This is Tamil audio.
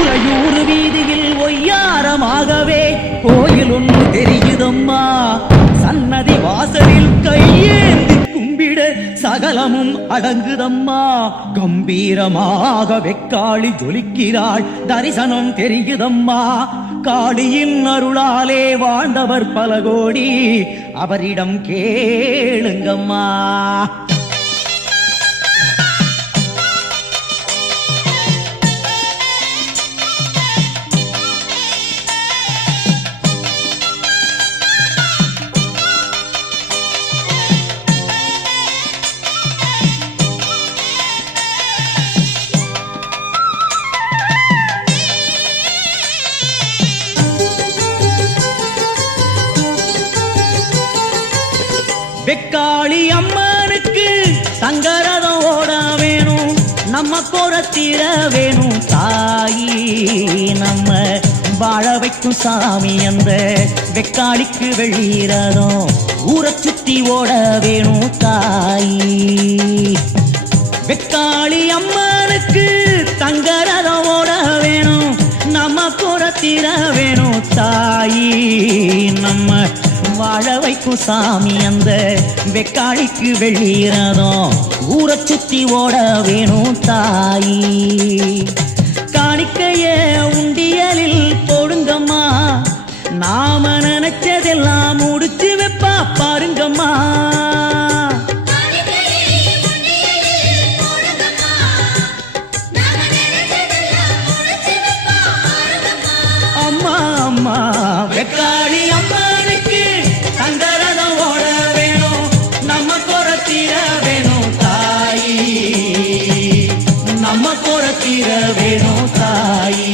உறையூர் வீதியில் ஒய்யாரமாகவே கோயில் ஒன்று தெரியுதம்மா. சன்னதி வாசலில் கையேந்தி கும்பிட சகலமும் அடங்குதம்மா. கம்பீரமாக வெக்காளி ஜொலிக்கிறாள் தரிசனம் தெரியுதம்மா. காளியின் அருளாலே வாழ்ந்தவர் பல கோடி அவரிடம் கேளுங்கம்மா. வெக்காளி அம்மனுக்கு தங்கரதம் ஓட வேணும். நம்ம குரத்திர வேணும். தாயி நம்ம வாழ வைக்கும் சாமி அந்த வெக்காளிக்கு வெளியிறதும் ஊரை சுத்தி ஓட வேணும் தாயி. வெக்காளி அம்மனுக்கு தங்கரதம் ஓட வேணும். நம்ம குரத்திர வேணும். தாயி நம்ம வாழ வைக்கும் சாமி அந்த வெக்காளிக்கு வெளியிறதும் ஊரை சுத்தி ஓட வேணும் தாயி. காணிக்கைய உண்டியலில் போடுங்கம்மா. நாம நினைச்சதெல்லாம் முடிச்சு வைப்பா பாருங்கம்மா. அம்மா அம்மா வெக்காளி குரத்திர வேணும் தாயி? நம்ம குரத்திர வேணும் தாயி.